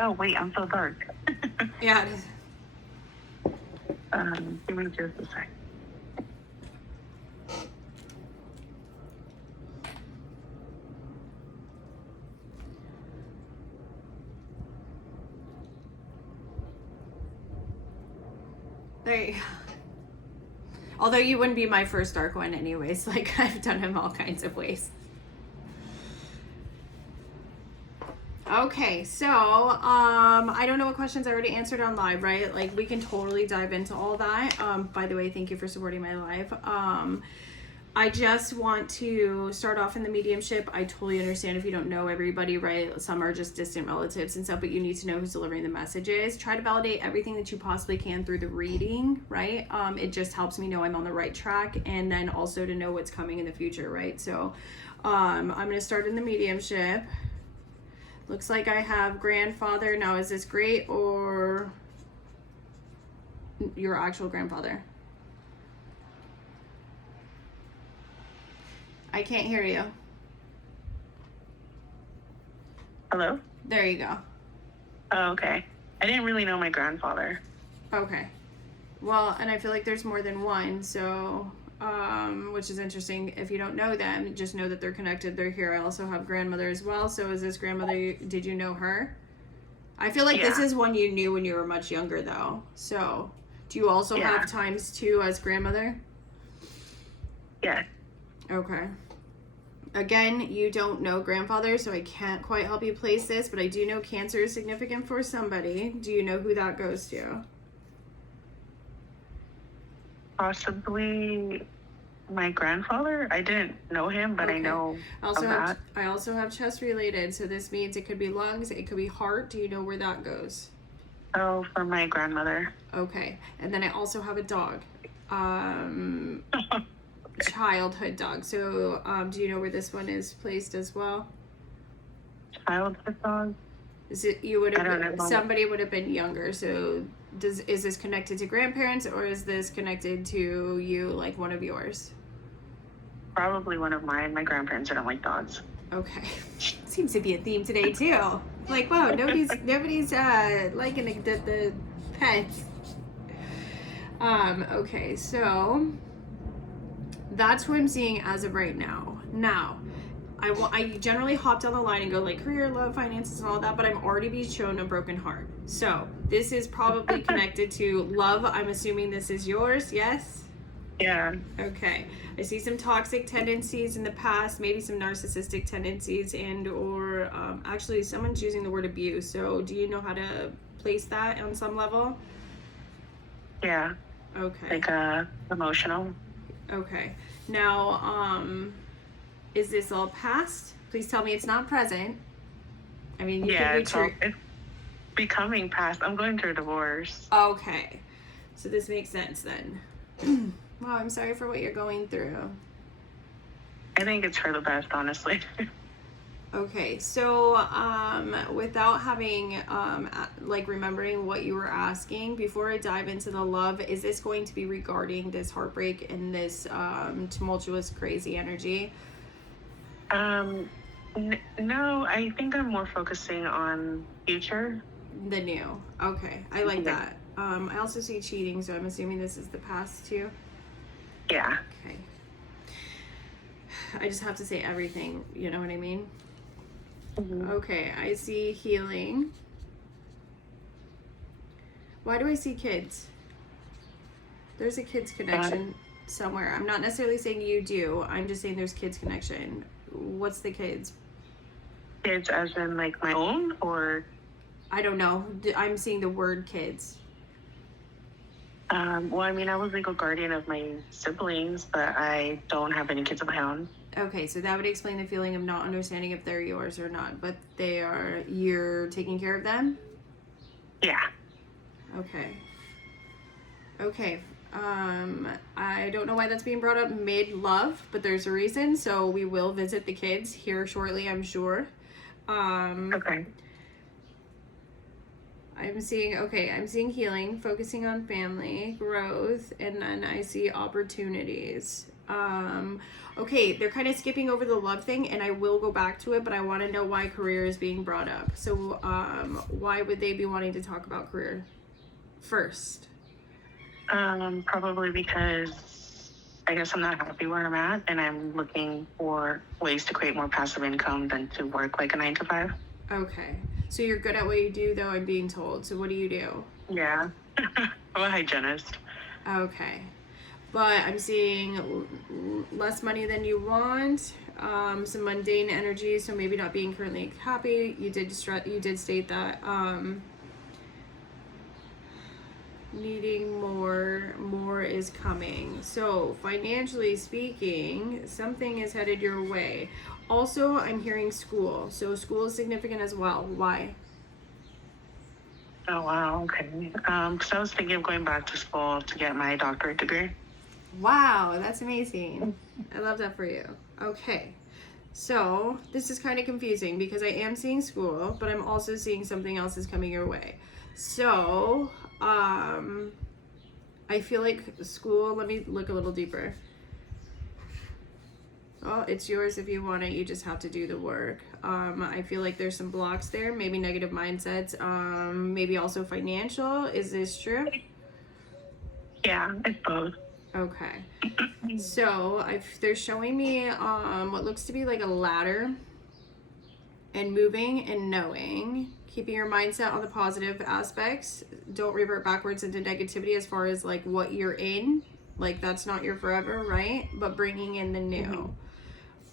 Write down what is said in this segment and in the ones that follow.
Oh, wait, I'm so dark. Yeah, it is. Give me just a sec. There you go. Although you wouldn't be my first dark one anyways. Like, I've done him all kinds of ways. Okay, so I don't know what questions I already answered on live, right? Like, we can totally dive into all that. By the way, thank you for supporting my live. I just want to start off in the mediumship. I totally understand if you don't know everybody, right? Some are just distant relatives and stuff, but you need to know who's delivering the messages. Try to validate everything that you possibly can through the reading, right? It just helps me know I'm on the right track, and then also to know what's coming in the future, right? So I'm going to start in the mediumship. Looks like I have grandfather. Now, is this great or your actual grandfather? I can't hear you. Hello? There you go. Oh, okay. I didn't really know my grandfather. Okay. Well, and I feel like there's more than one, so, which is interesting. If you don't know them, just know that they're connected. They're here. I also have grandmother as well. So is this grandmother, did you know her? I feel like this Yeah. is one you knew when you were much younger, though. So do you also Yeah. have times two as grandmother? Yeah. Okay. Again, you don't know grandfather, so I can't quite help you place this, but I do know Cancer is significant for somebody. Do you know who that goes to? Possibly my grandfather. I didn't know him, but I Okay. know Also of that. I also have chest related, so this means it could be lungs, it could be heart. Do you know where that goes? Oh, for my grandmother. Okay. And then I also have a dog. Childhood dog. So do you know where this one is placed as well? Childhood dog. Is it you would I don't have know. somebody would have been younger, so is this connected to grandparents or is this connected to you, like one of yours? Probably one of mine. My grandparents don't like dogs. Okay. Seems to be a theme today too. Like, whoa, nobody's liking the pets. Okay, so that's who I'm seeing as of right now. Now, I generally hop down the line and go like career, love, finances, and all that, but I'm already being shown a broken heart. So this is probably connected to love. I'm assuming this is yours, yes? Yeah. Okay. I see some toxic tendencies in the past, maybe some narcissistic tendencies, and or actually someone's using the word abuse. So do you know how to place that on some level? Yeah. Okay. Like emotional. Okay. Now, is this all past? Please tell me it's not present. I mean, you Yeah, can it's becoming past. I'm going through a divorce. Okay. So this makes sense then. Wow, I'm sorry for what you're going through. I think it's for the best, honestly. Okay, so without having like remembering what you were asking, before I dive into the love, is this going to be regarding this heartbreak and this tumultuous, crazy energy? No, I think I'm more focusing on future. The new. Okay, I like Yeah. that. I also see cheating, so I'm assuming this is the past too. Yeah. Okay. I just have to say everything, you know what I mean? Mm-hmm. Okay, I see healing. Why do I see kids? There's a kids connection somewhere. I'm not necessarily saying you do. I'm just saying there's kids connection. What's the kids? Kids as in like my own, or? I don't know. I'm seeing the word kids. Well, I mean, I was legal guardian of my siblings, but I don't have any kids of my own. Okay, so that would explain the feeling of not understanding if they're yours or not, but they are, you're taking care of them? Yeah. Okay. Okay. I don't know why that's being brought up mid-love, but there's a reason, so we will visit the kids here shortly, I'm sure. Okay. I'm seeing healing, focusing on family, growth, and then I see opportunities. Okay, they're kind of skipping over the love thing, and I will go back to it, but I want to know why career is being brought up. So, why would they be wanting to talk about career first? Probably because I guess I'm not happy where I'm at, and I'm looking for ways to create more passive income than to work like a 9 to 5. Okay, so you're good at what you do, though, I'm being told. So what do you do? Yeah. I'm a hygienist. Okay, but I'm seeing less money than you want, some mundane energy, so maybe not being currently happy. You did state that needing more is coming. So financially speaking, something is headed your way. Also, I'm hearing school, so school is significant as well. Why? Oh, wow. Okay. Because I was thinking of going back to school to get my doctorate degree. Wow, that's amazing. I love that for you. Okay. So this is kind of confusing because I am seeing school, but I'm also seeing something else is coming your way. So, I feel like school, let me look a little deeper. Well, it's yours if you want it. You just have to do the work. I feel like there's some blocks there, maybe negative mindsets, maybe also financial. Is this true? Yeah, it's both. Okay. So they're showing me what looks to be like a ladder, and moving and knowing, keeping your mindset on the positive aspects. Don't revert backwards into negativity as far as like what you're in. Like that's not your forever, right? But bringing in the new.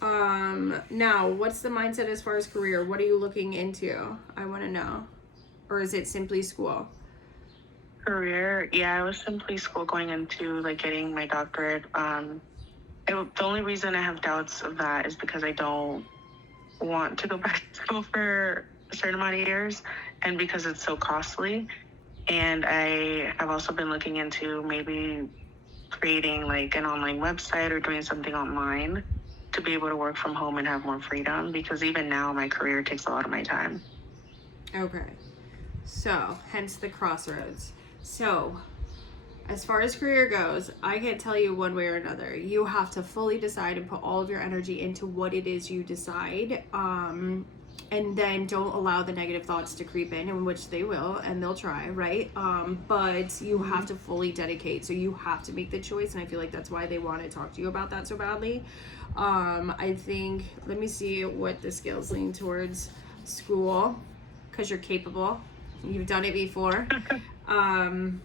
Now, what's the mindset as far as career? What are you looking into? I want to know. Or is it simply school? Career, yeah, I was simply school going into like getting my doctorate. The only reason I have doubts of that is because I don't want to go back to school for a certain amount of years, and because it's so costly. And I have also been looking into maybe creating like an online website or doing something online to be able to work from home and have more freedom, because even now my career takes a lot of my time. Okay. So, hence the crossroads. So, as far as career goes, I can't tell you one way or another. You have to fully decide and put all of your energy into what it is you decide. And then don't allow the negative thoughts to creep in which they will, and they'll try, right? But you have to fully dedicate. So you have to make the choice, and I feel like that's why they want to talk to you about that so badly. I think, let me see what the scales lean towards. School, because you're capable. You've done it before. And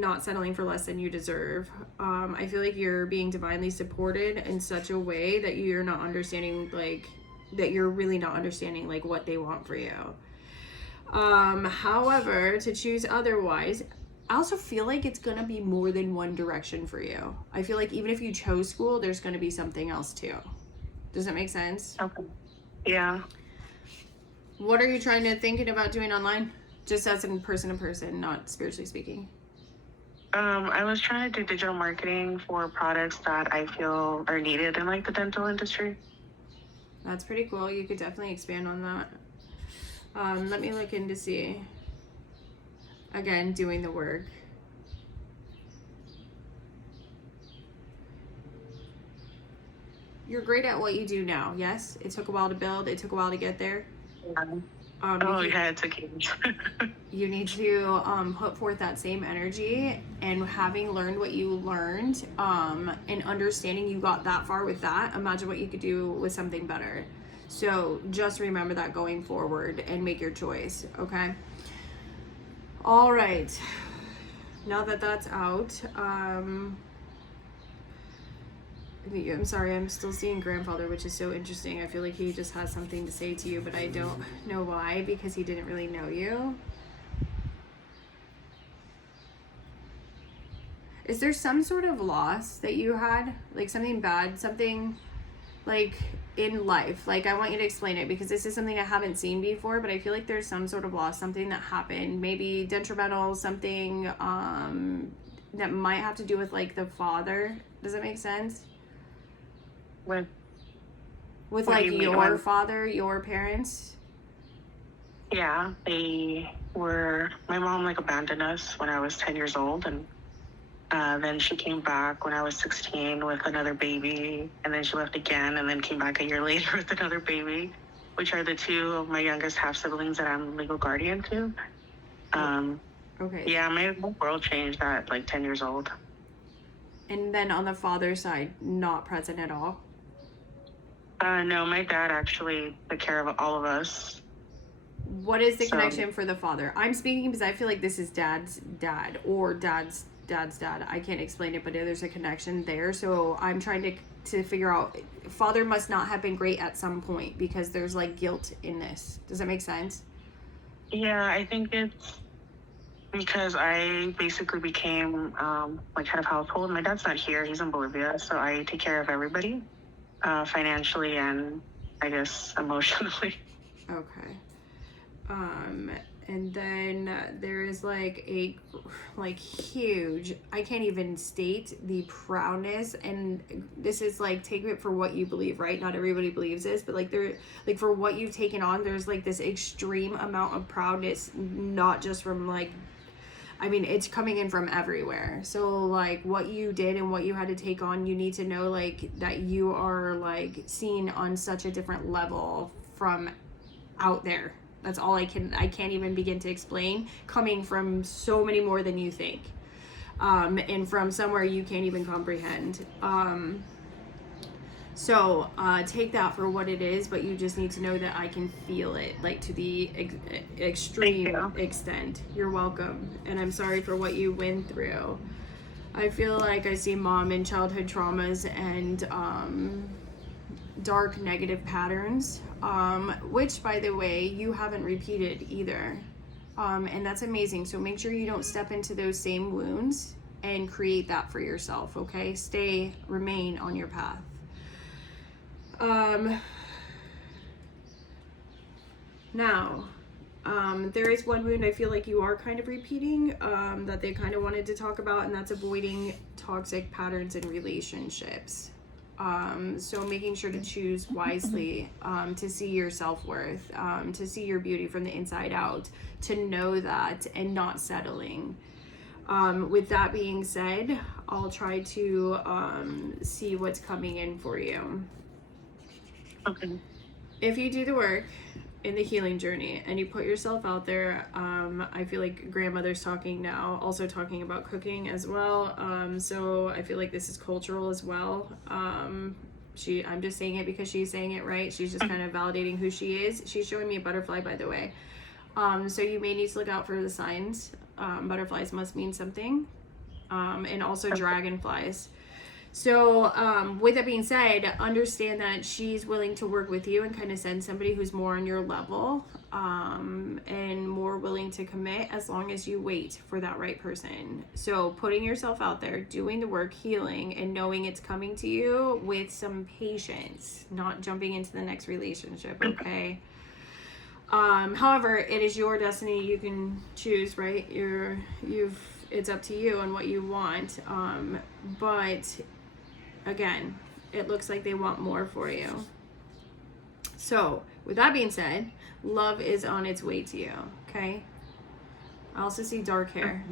not settling for less than you deserve. I feel like you're being divinely supported in such a way that you're not understanding, like, that you're really not understanding, like, what they want for you. However, to choose otherwise, I also feel like it's going to be more than one direction for you. I feel like even if you chose school, there's going to be something else too. Does that make sense? Okay. Yeah. What are you thinking about doing online? Just as in person to person, not spiritually speaking. I was trying to do digital marketing for products that I feel are needed in like the dental industry. That's pretty cool. You could definitely expand on that. Let me look in to see. Again, doing the work. You're great at what you do now, yes? It took a while to build. It took a while to get there. Yeah, it took years. You need to put forth that same energy, and having learned what you learned, and understanding you got that far with that, imagine what you could do with something better. So just remember that going forward and make your choice, okay? All right. Now that that's out, I'm sorry, I'm still seeing grandfather, which is so interesting. I feel like he just has something to say to you, but I don't know why, because he didn't really know you. Is there some sort of loss that you had? Like something bad, something like in life? Like I want you to explain it, because this is something I haven't seen before, but I feel like there's some sort of loss, something that happened, maybe detrimental, something that might have to do with like the father. Does that make sense? With like your father, your parents? Yeah, my mom like abandoned us when I was 10 years old, and Then she came back when I was 16 with another baby, and then she left again, and then came back a year later with another baby, which are the two of my youngest half siblings that I'm legal guardian to. Okay. Yeah, my whole world changed at like 10 years old. And then on the father's side, not present at all? No, my dad actually took care of all of us. What is the connection for the father? I'm speaking because I feel like this is dad's dad or dad's dad. I can't explain it, but there's a connection there. So I'm trying to figure out, father must not have been great at some point because there's like guilt in this. Does that make sense? Yeah, I think it's because I basically became like head of household. My dad's not here; he's in Bolivia, so I take care of everybody, financially and I guess emotionally. Okay. And then there is like a huge, I can't even state the proudness, and this is like, take it for what you believe, right? Not everybody believes this, but like for what you've taken on, there's like this extreme amount of proudness, not just from like, I mean, it's coming in from everywhere. So like what you did and what you had to take on, you need to know like that you are like seen on such a different level from out there. That's all I can't even begin to explain, coming from so many more than you think. And from somewhere you can't even comprehend. So take that for what it is, but you just need to know that I can feel it, like to the extreme extent. You're welcome. And I'm sorry for what you went through. I feel like I see mom in childhood traumas and dark negative patterns, which by the way, you haven't repeated either. And that's amazing. So make sure you don't step into those same wounds and create that for yourself, okay? Remain on your path. Now, there is one wound I feel like you are kind of repeating, that they kind of wanted to talk about, and that's avoiding toxic patterns in relationships. So making sure to choose wisely, to see your self-worth, to see your beauty from the inside out, to know that, and not settling. With that being said, I'll try to see what's coming in for you. Okay. If you do the work in the healing journey and you put yourself out there, I feel like grandmother's talking now, also talking about cooking as well. So I feel like this is cultural as well. I'm just saying it because she's saying it, right? She's just kind of validating who she is. She's showing me a butterfly, by the way. So you may need to look out for the signs. Butterflies must mean something. And also dragonflies. So with that being said, understand that she's willing to work with you and kind of send somebody who's more on your level, and more willing to commit as long as you wait for that right person. So putting yourself out there, doing the work, healing, and knowing it's coming to you with some patience, not jumping into the next relationship, okay? However, it is your destiny. You can choose, right? It's up to you and what you want. But again, it looks like they want more for you. So with that being said, love is on its way to you, okay? I also see dark hair.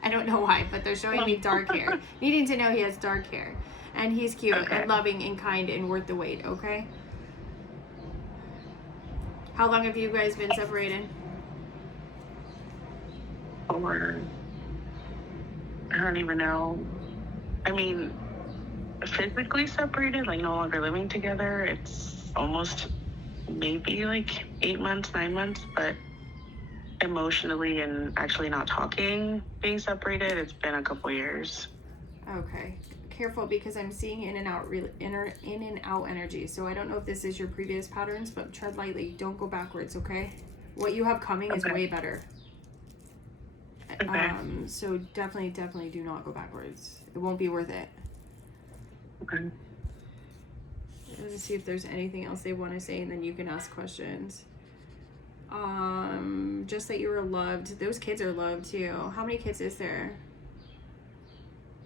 I don't know why, but they're showing me dark hair. Needing to know he has dark hair. And he's cute and loving and kind and worth the wait, okay? How long have you guys been separated? Or I don't even know. I mean, physically separated, like no longer living together, it's almost maybe like 8 months, 9 months, but emotionally and actually not talking, being separated, it's been a couple years. Okay. Careful, because I'm seeing in and out energy. So I don't know if this is your previous patterns, but tread lightly. Don't go backwards, okay? What you have coming is way better. Okay. So definitely do not go backwards. It won't be worth it. Okay. Let's see if there's anything else they want to say, and then you can ask questions. Just that you were loved. Those kids are loved too. How many kids is there?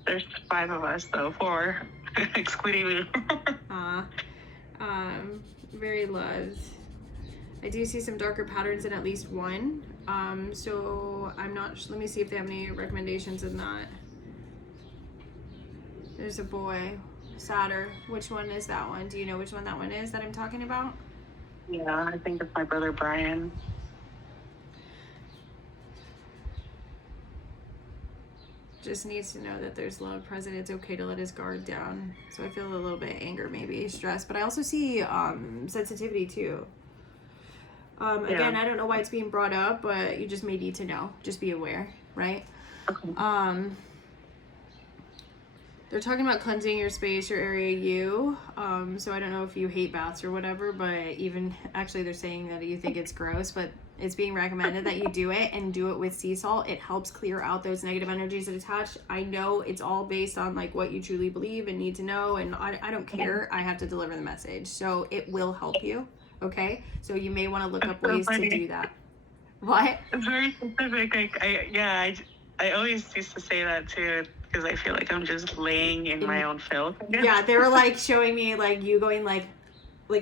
There's 5 of us, though, 4, excluding me. Very loved. I do see some darker patterns in at least one. So I'm not. Let me see if they have any recommendations in that. There's a boy. Sadder. Which one is that one? Do you know which one that one is that I'm talking about? Yeah, I think it's my brother Brian. Just needs to know that there's love present. It's okay to let his guard down. So I feel a little bit anger, maybe stress, but I also see sensitivity too. Again, I don't know why it's being brought up, but you just may need to know. Just be aware, right? Okay. They're talking about cleansing your space, your area, you. So I don't know if you hate baths or whatever, but even actually they're saying that you think it's gross, but it's being recommended that you do it and do it with sea salt. It helps clear out those negative energies that attach. I know it's all based on like what you truly believe and need to know, and I don't care. I have to deliver the message. So it will help you, okay? So you may want to look up ways to do that. What? It's very specific. I always used to say that too, because I feel like I'm just laying in my own filth. Yeah, they were like showing me like you going like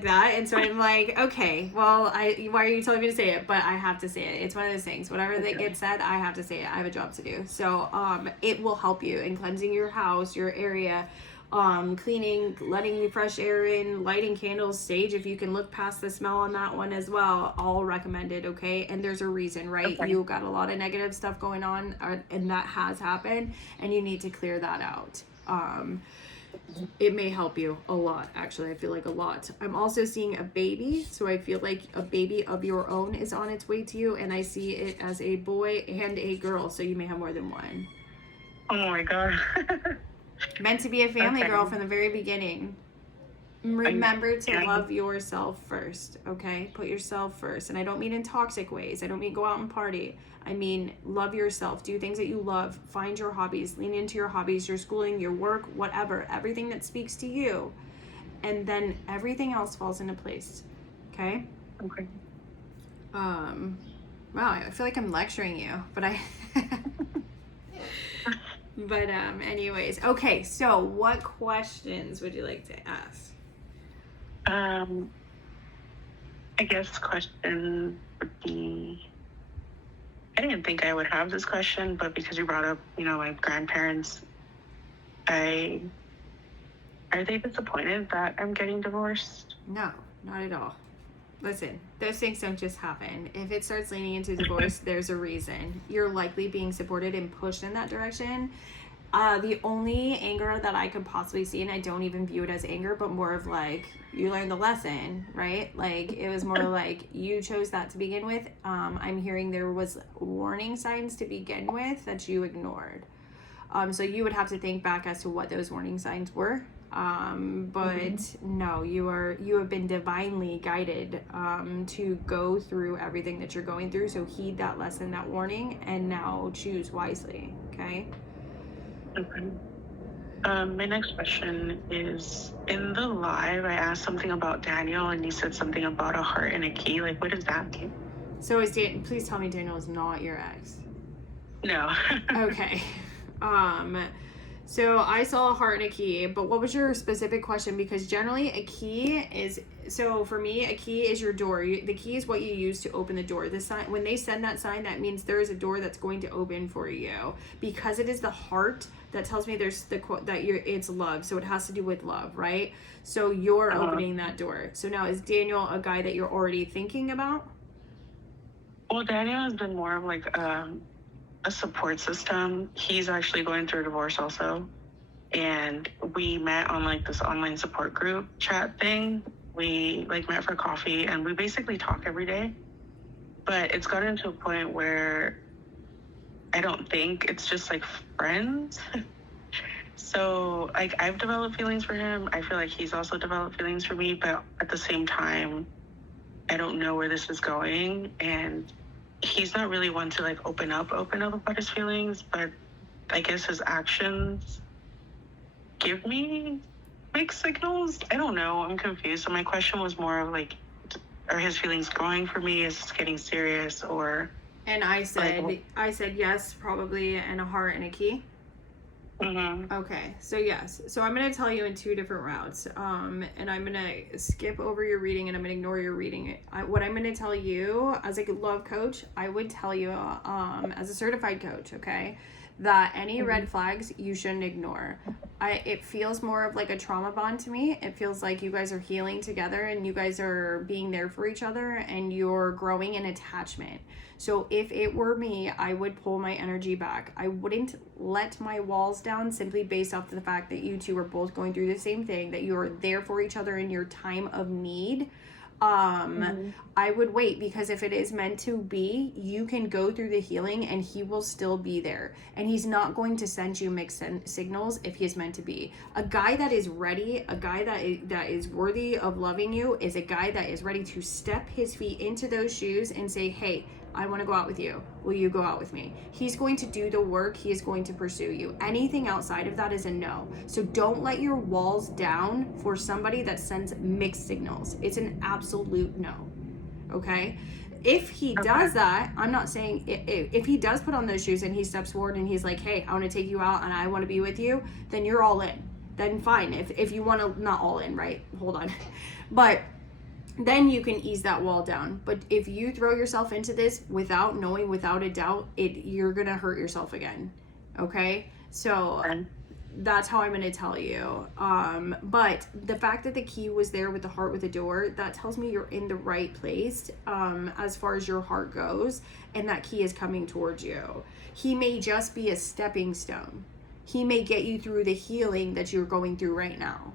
that, and so I'm like, okay, well, why are you telling me to say it? But I have to say it. It's one of those things. Whatever that gets said, I have to say it. I have a job to do. So it will help you in cleansing your house, your area, cleaning, letting fresh air in, lighting candles, sage. If you can look past the smell on that one as well, all recommended. Okay, and there's a reason, right? Okay. You got a lot of negative stuff going on, and that has happened, and you need to clear that out. It may help you a lot, actually. I feel like a lot. I'm also seeing a baby, so I feel like a baby of your own is on its way to you, and I see it as a boy and a girl, so you may have more than one. Oh my god. Meant to be a family girl from the very beginning. Remember to love yourself first, okay? Put yourself first. And I don't mean in toxic ways. I don't mean go out and party. I mean, love yourself. Do things that you love. Find your hobbies. Lean into your hobbies, your schooling, your work, whatever. Everything that speaks to you. And then everything else falls into place, okay? Okay. Wow, I feel like I'm lecturing you, but But anyways, okay, so what questions would you like to ask? I guess question would be, I didn't think I would have this question, but because you brought up, my grandparents, are they disappointed that I'm getting divorced? No, not at all. Listen, those things don't just happen. If it starts leaning into divorce, there's a reason. You're likely being supported and pushed in that direction. The only anger that I could possibly see, and I don't even view it as anger, but more of like, you learned the lesson, right? Like, it was more like, you chose that to begin with. I'm hearing there was warning signs to begin with that you ignored. So you would have to think back as to what those warning signs were. No, you have been divinely guided to go through everything that you're going through. So heed that lesson, that warning, and now choose wisely. Okay. Okay. My next question is, in the live, I asked something about Daniel, and you said something about a heart and a key. Like, what does that mean? So please tell me Daniel is not your ex. No. Okay. So I saw a heart and a key, but what was your specific question? Because generally a key is, so for me, a key is your door. The key is what you use to open the door. The sign, when they send that sign, that means there is a door that's going to open for you. Because it is the heart, that tells me there's it's love. So it has to do with love, right? So you're opening that door. So now, is Daniel a guy that you're already thinking about? Well, Daniel has been more of like a support system. He's actually going through a divorce also, and we met on like this online support group chat thing. We like met for coffee, and we basically talk every day, but it's gotten to a point where I don't think it's just like friends. So like, I've developed feelings for him. I feel like he's also developed feelings for me, but at the same time, I don't know where this is going, and he's not really one to like open up about his feelings, but I guess his actions give me mixed signals. I don't know. I'm confused. So my question was more of like, are his feelings growing for me? Is this getting serious? Or? And I said yes, probably, and a heart and a key. Mm-hmm. Okay, so yes. So I'm going to tell you in two different routes. And I'm going to skip over your reading, and I'm going to ignore your reading. What I'm going to tell you as a love coach, I would tell you as a certified coach, okay, that any red flags you shouldn't ignore. It feels more of like a trauma bond to me. It feels like you guys are healing together and you guys are being there for each other and you're growing in attachment. So if it were me, I would pull my energy back. I wouldn't let my walls down simply based off the fact that you two are both going through the same thing, that you're there for each other in your time of need. I would wait, because if it is meant to be, you can go through the healing and he will still be there, and he's not going to send you mixed signals if he is meant to be. A guy that is ready, a guy that is worthy of loving you, is a guy that is ready to step his feet into those shoes and say, hey, I want to go out with you. Will you go out with me? He's going to do the work. He is going to pursue you. Anything outside of that is a no. So don't let your walls down for somebody that sends mixed signals. It's an absolute no. Okay? If he does that, I'm not saying, if he does put on those shoes and he steps forward and he's like, hey, I want to take you out and I want to be with you, then you're all in. Then fine. If you want to, not all in, right? Hold on. But then you can ease that wall down. But if you throw yourself into this without knowing, without a doubt, you're gonna hurt yourself again. Okay? So that's how I'm gonna tell you. But the fact that the key was there with the heart with the door, that tells me you're in the right place as far as your heart goes, and that key is coming towards you. He may just be a stepping stone. He may get you through the healing that you're going through right now.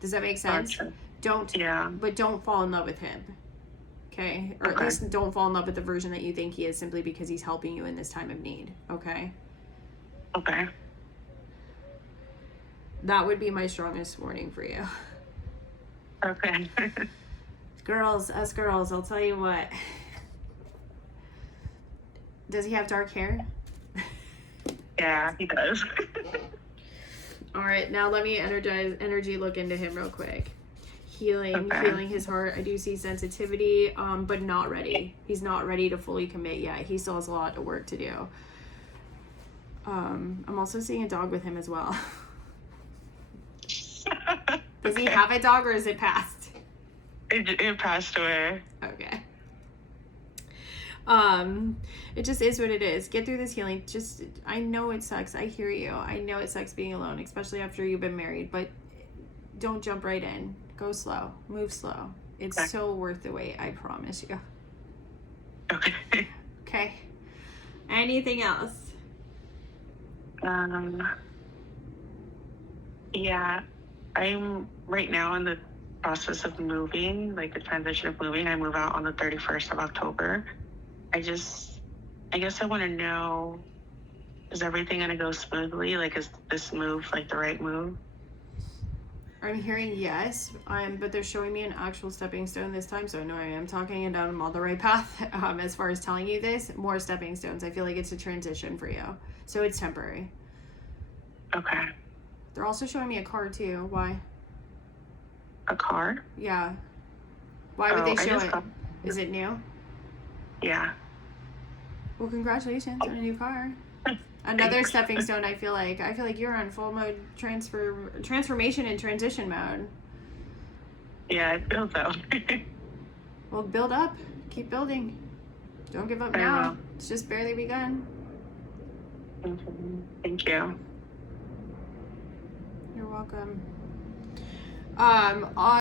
Does that make sense? Gotcha. But don't fall in love with him. Okay? Or at least don't fall in love with the version that you think he is simply because he's helping you in this time of need. Okay? Okay. That would be my strongest warning for you. Okay. Us girls, I'll tell you what. Does he have dark hair? Yeah, he does. All right, now let me energy look into him real quick. Healing his heart. I do see sensitivity, but not ready. He's not ready to fully commit yet. He still has a lot of work to do. I'm also seeing a dog with him as well. Does he have a dog or is it past? It passed away. Okay. It just is what it is. Get through this healing. I know it sucks. I hear you. I know it sucks being alone, especially after you've been married, but don't jump right in. Go slow. Move slow. It's so worth the wait. I promise you. Okay. Okay. Anything else? Yeah, I'm right now in the process of moving, like the transition of moving. I move out on the 31st of October. I guess I want to know, is everything going to go smoothly? Like, is this move like the right move? I'm hearing yes, but they're showing me an actual stepping stone this time, so I know I am talking and I'm on the right path. As far as telling you this, more stepping stones. I feel like it's a transition for you, so it's temporary. Okay. They're also showing me a car too. Why? A car? Yeah. Why would they show it? Is it new? Yeah. Well, congratulations on a new car. Another stepping stone. I feel like you're on full mode transformation and transition mode. Yeah, it feels that way. Well, build up. Keep building. Don't give up now. It's just barely begun. Thank you. You're welcome. On